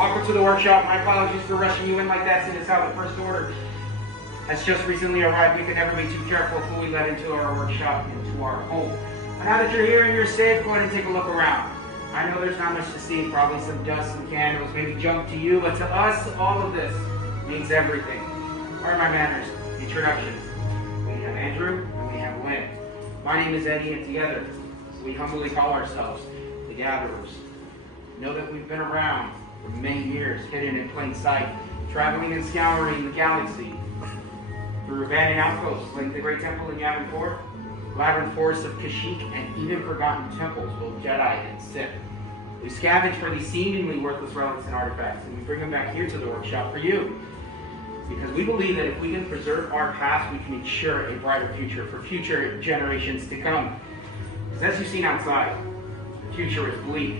Welcome to the workshop. My apologies for rushing you in like that since it's how the first order has just recently arrived. We can never be too careful who we let into our workshop, into our home. But now that you're here and you're safe, go ahead and take a look around. I know there's not much to see, probably some dust, some candles, maybe junk to you, but to us, all of this means everything. What are my manners? Introductions. We have Andrew and we have Lynn. My name is Eddie, and together we humbly call ourselves the Gatherers. Know that we've been around for many years, hidden in plain sight, traveling and scouring the galaxy through abandoned outposts like the Great Temple in Yavin 4, labyrinth forests of Kashyyyk, and even forgotten temples, both Jedi and Sith. We scavenge for these seemingly worthless relics and artifacts, and we bring them back here to the workshop for you. Because we believe that if we can preserve our past, we can ensure a brighter future for future generations to come. Because as you've seen outside, the future is bleak.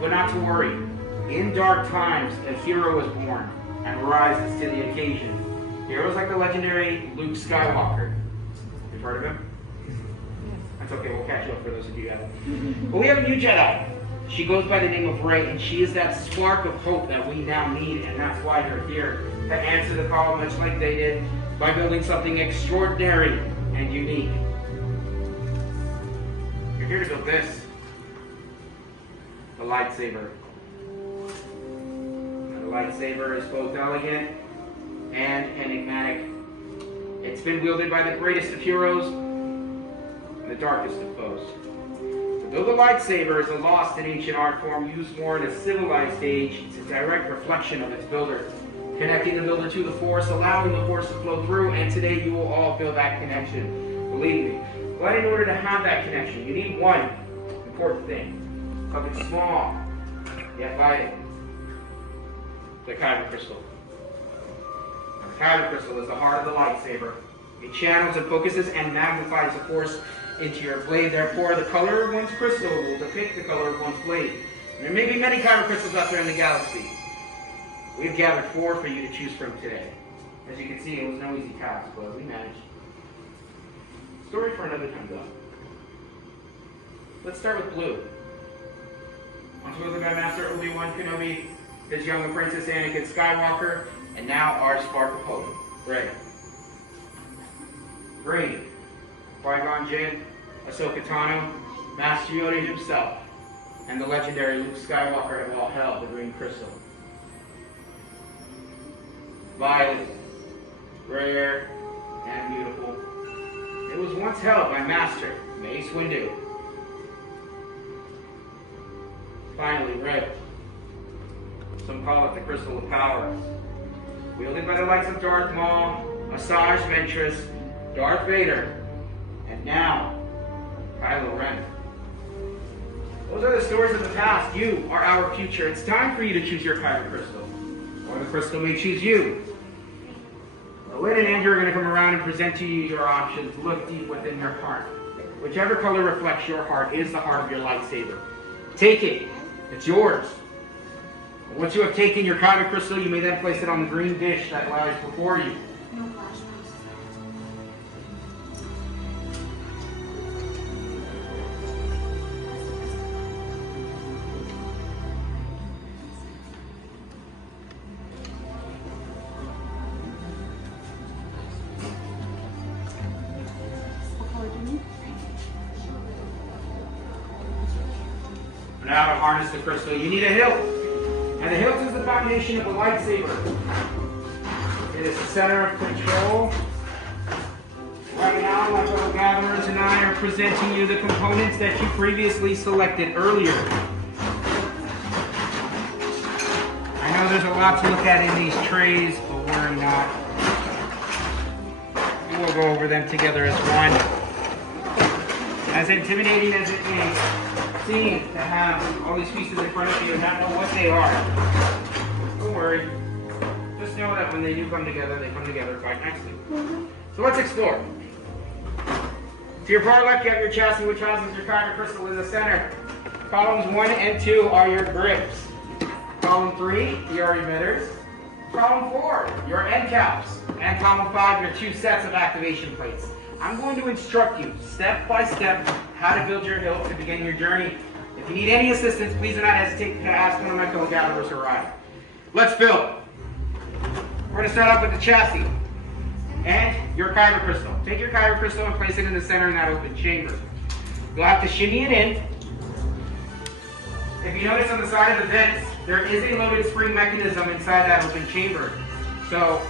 But not to worry. In dark times, a hero is born and rises to the occasion. Heroes like the legendary Luke Skywalker. You've heard of him? That's okay, we'll catch you up for those of you who haven't. But we have a new Jedi. She goes by the name of Rey, and she is that spark of hope that we now need, and that's why you're here, to answer the call much like they did, by building something extraordinary and unique. You're here to build this. The lightsaber. The lightsaber is both elegant and enigmatic. It's been wielded by the greatest of heroes and the darkest of foes. Though the lightsaber is a lost and ancient art form used more in a civilized age, it's a direct reflection of its builder, connecting the builder to the Force, allowing the Force to flow through, and today you will all feel that connection. Believe me. But in order to have that connection, you need one important thing. Something small, yet vital. The kyber crystal. The kyber crystal is the heart of the lightsaber. It channels and focuses and magnifies the Force into your blade. Therefore, the color of one's crystal will depict the color of one's blade. And there may be many kyber crystals out there in the galaxy. We've gathered 4 for you to choose from today. As you can see, it was no easy task, but we managed. Story for another time, though. Let's start with blue. Once wielded by Master Obi-Wan Kenobi, his young apprentice Anakin Skywalker, and now our spark of hope, Rey. Green. Qui-Gon Jinn, Ahsoka Tano, Master Yoda himself, and the legendary Luke Skywalker have all held the green crystal. Violet, rare and beautiful. It was once held by Master Mace Windu. Finally, red. Some call it the Crystal of Power. Wielded by the likes of Darth Maul, Asajj Ventress, Darth Vader, and now, Kylo Ren. Those are the stories of the past. You are our future. It's time for you to choose your kyber crystal. Or the crystal may choose you. Lynn and Andrew are going to come around and present to you your options. Look deep within your heart. Whichever color reflects your heart is the heart of your lightsaber. Take it. It's yours. Once you have taken your kyber crystal, you may then place it on the green dish that lies before you. Now to harness the crystal, you need a hilt. And the hilt is the foundation of the lightsaber. It is the center of control. Right now, my fellow gatherers and I are presenting you the components that you previously selected earlier. I know there's a lot to look at in these trays, but we're not. We'll go over them together as one. As intimidating as it may seem to have all these pieces in front of you and not know what they are, don't worry. Just know that when they do come together, they come together quite nicely. So let's explore. To your far left, you have your chassis, which houses your kyber crystal in the center. Columns 1 and 2 are your grips. Column 3, your emitters. Column 4, your end caps. And column 5, your 2 sets of activation plates. I'm going to instruct you step by step how to build your hilt to begin your journey. If If you need any assistance, please do not hesitate to ask one of my fellow gatherers to arrive. Let's build. We're going to start off with the chassis and your kyber crystal. Take your kyber crystal and place it in the center in that open chamber. You'll have to shimmy it in. If you notice on the side of the vents, there is a loaded spring mechanism inside that open chamber. So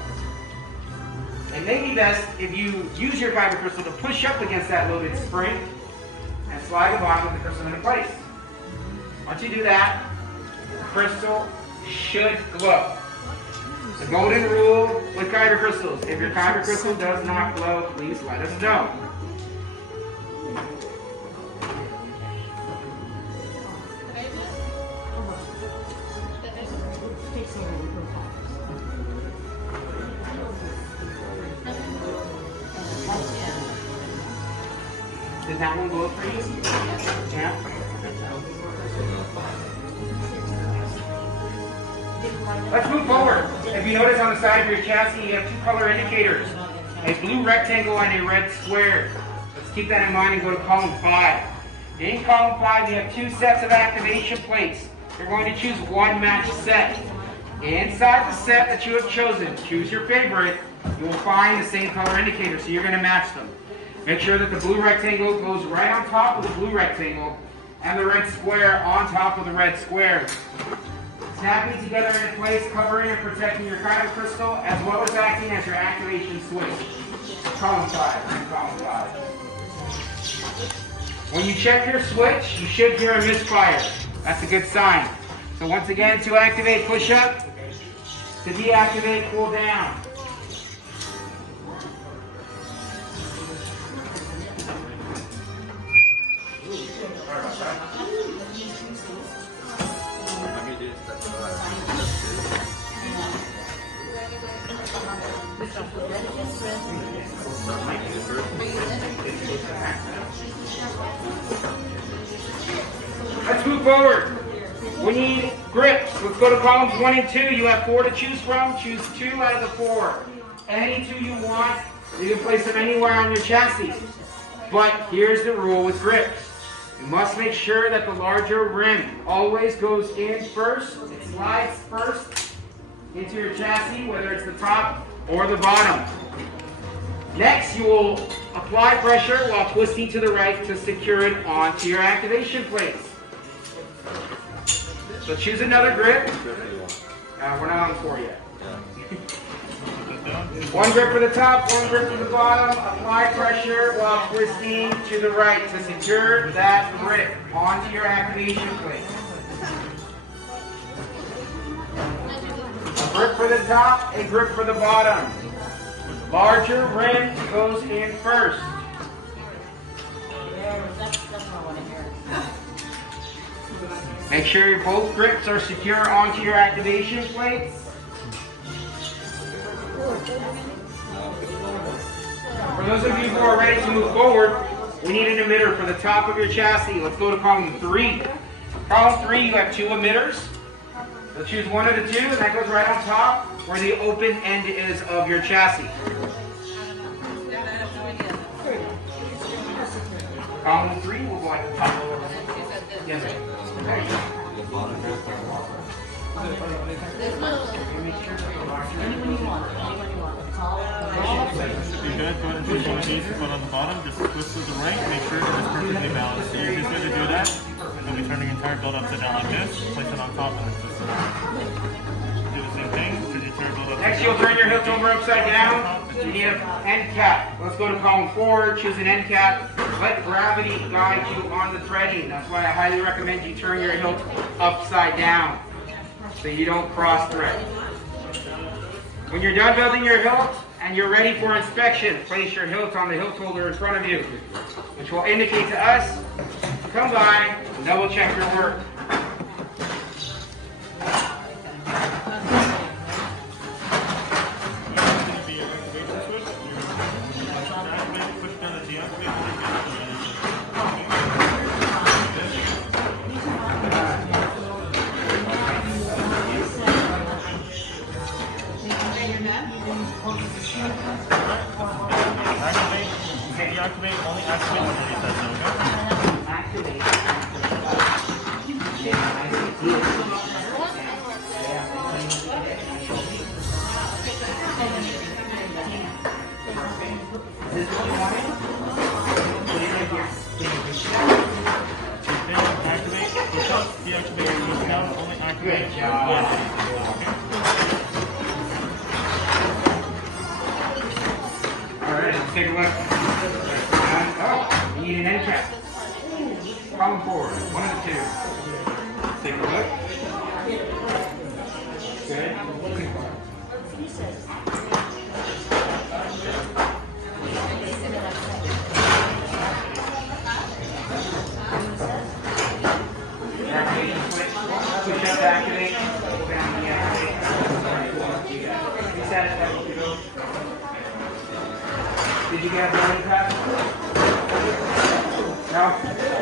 it may be best if you use your kyber crystal to push up against that loaded spring and slide the bottom of the crystal into place. Once you do that, the crystal should glow. The golden rule with kyber crystals: if your kyber crystal does not glow, please let us know. Did that one glow for you? Yeah? Let's move forward. If you notice on the side of your chassis, you have two color indicators, a blue rectangle and a red square. Let's keep that in mind and go to column 5. In column 5, you have two sets of activation plates. You're going to choose one match set. Inside the set that you have chosen, choose your favorite, you will find the same color indicator, so you're going to match them. Make sure that the blue rectangle goes right on top of the blue rectangle and the red square on top of the red square. Snapping together in place, covering and protecting your kyber crystal, as well as acting as your activation switch. Column 5, column 5. When you check your switch, you should hear a misfire. That's a good sign. So once again, to activate, push up. To deactivate, pull down. Let's move forward. We need grips. Let's go to columns 1 and 2. You have 4 to choose from. Choose 2 out of the 4. Any 2 you want, you can place them anywhere on your chassis. But here's the rule with grips. You must make sure that the larger rim always goes in first. It slides first into your chassis, whether it's the top or the bottom. Next, you will apply pressure while twisting to the right to secure it onto your activation plates. So choose another grip. We're not on 4 yet. One grip for the top, one grip for the bottom. Apply pressure while twisting to the right to secure that grip onto your activation plate. A grip for the top, a grip for the bottom. Larger rim goes in first. Make sure both grips are secure onto your activation plates. For those of you who are ready to move forward, we need an emitter for the top of your chassis. Let's go to column 3. Column 3, you have 2 emitters. So choose one of the 2, and that goes right on top where the open end is of your chassis. Column 3 will go at the top. Yes, sir. There you go. You're good. Go ahead and choose one of these. Put on the bottom. Just twist to the right. Make sure it is perfectly balanced. The easiest way to do that is you'll be turning your entire build upside down like this. Place it on top and then twist it around. Do the same thing. Turn your entire build upside down. Next, you'll turn your hilt over upside down. You need an end cap. Let's go to column 4. Choose an end cap. Let gravity guide you on the threading. That's why I highly recommend you turn your hilt upside down so you don't cross thread. When you're done building your hilt and you're ready for inspection, place your hilt on the hilt holder in front of you, which will indicate to us to come by and double check your work. Only activate when it says so, okay? Activate. Alright, let's take a look. Oh, we need an end cap. Column forward, one of the two. Let's take a look. Good. Activation switch. Push up to activate. Pull down to deactivate. Be satisfied with your build. Did you get the running pass? No?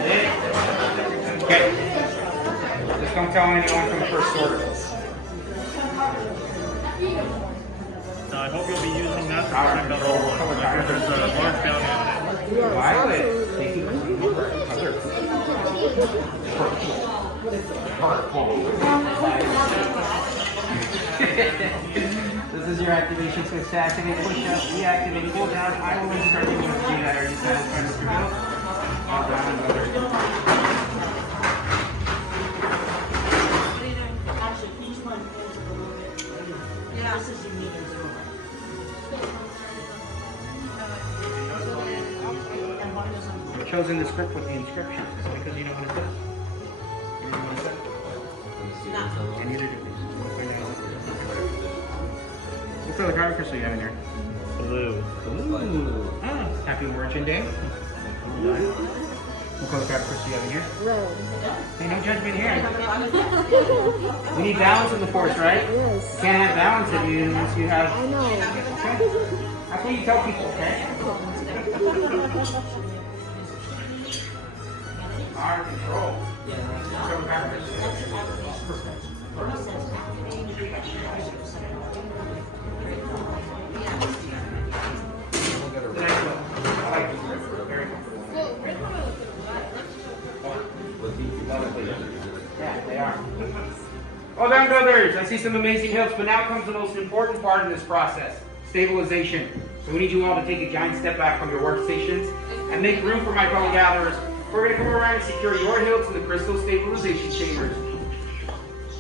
Yeah. Okay. Just don't tell anyone from the first order. So I hope you'll be using that to Alright, protect control. the whole one. There's a large bounty on it. Violet. Taking color. This is your activation switch to activate, push up, deactivate, pull down. I will start you to do that. Are you satisfied with your build? All down, brother. I've chosen the script with the inscription because you know what it says. You know what it says? And neither do we. What color card crystal you have in here? Blue. Blue. Ah, happy Merchant Day. What color card crystal you have in here? Red. Hey, no judgment here. We need balance in the force, right? Yes. You can't have balance if you unless you have. I know. Okay. That's what you tell people, okay? Our control. Color card crystal. Yeah, they are. Well done, brothers. I see some amazing hills, but now comes the most important part of this process, stabilization. So we need you all to take a giant step back from your workstations and make room for my fellow gatherers. We're going to come around and secure your hill to the crystal stabilization chambers.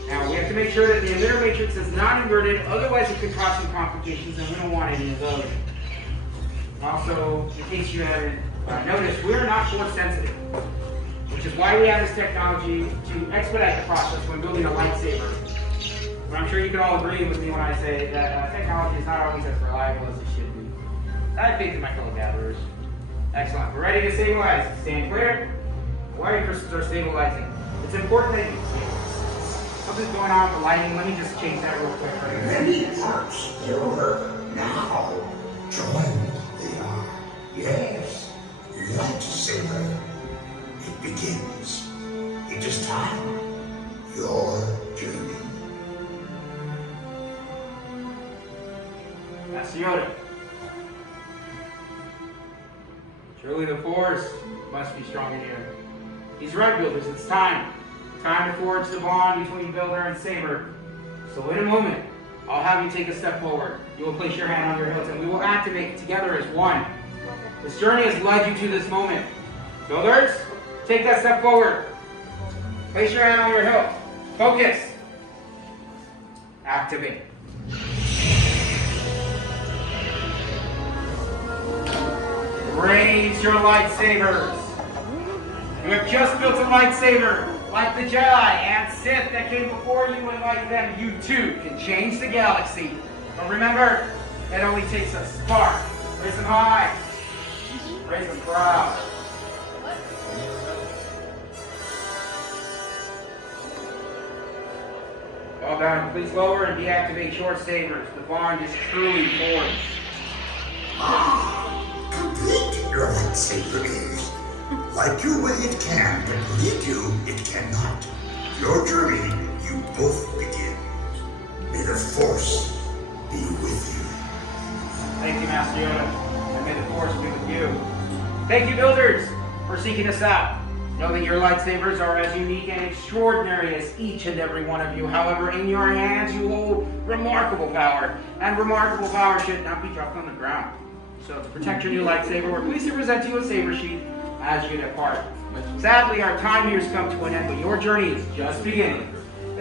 Now, we have to make sure that the emitter matrix is not inverted, otherwise it could cause some complications, and we don't want any of those. Also, in case you haven't noticed, we're not force sensitive, which is why we have this technology to expedite the process when building a lightsaber. But I'm sure you can all agree with me when I say that technology is not always as reliable as it should be. I have faith in my fellow gatherers. Excellent. We're ready to stabilize. Stand clear. Wire crystals are stabilizing. It's important that you... Something's going on with the lighting. Let me just change that real quick. Many parts pure now. Join they are. Yes, Lightsaber. It begins. It is time. Your journey. That's Yoda. Surely the Force must be strong in here. He's right, builders. It's time. Time to forge the bond between Builder and Saber. So in a moment, I'll have you take a step forward. You will place your hand on your hilt and we will activate together as one. This journey has led you to this moment. Builders, take that step forward. Place your hand on your hilt. Focus. Activate. Raise your lightsabers. You have just built a lightsaber. Like the Jedi and Sith that came before you, and like them, you too can change the galaxy. But remember, it only takes a spark. Raise them high. Raise them proud. Well done. Please lower and deactivate your sabers. The bond is truly forged. Complete your lightsaber is. Like your way it can, but lead you it cannot. Your journey, you both begin. May the Force be with you. Thank you, Master Yoda, and may the Force be with you. Thank you, Builders, for seeking us out. Know that your lightsabers are as unique and extraordinary as each and every one of you. However, in your hands you hold remarkable power, and remarkable power should not be dropped on the ground. So to protect your new lightsaber, we're pleased to present you a saber sheath as you depart. Sadly, our time here has come to an end, but your journey is just beginning.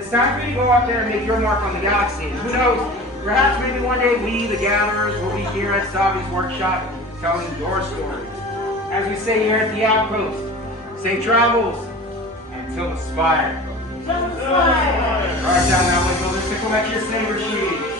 It's time for you to go out there and make your mark on the galaxy. And who knows, perhaps maybe one day we, the gatherers, will be here at Savi's workshop telling your stories. As we say here at the outpost, safe travels until the spire. Right down that window, let's collect your saber sheet.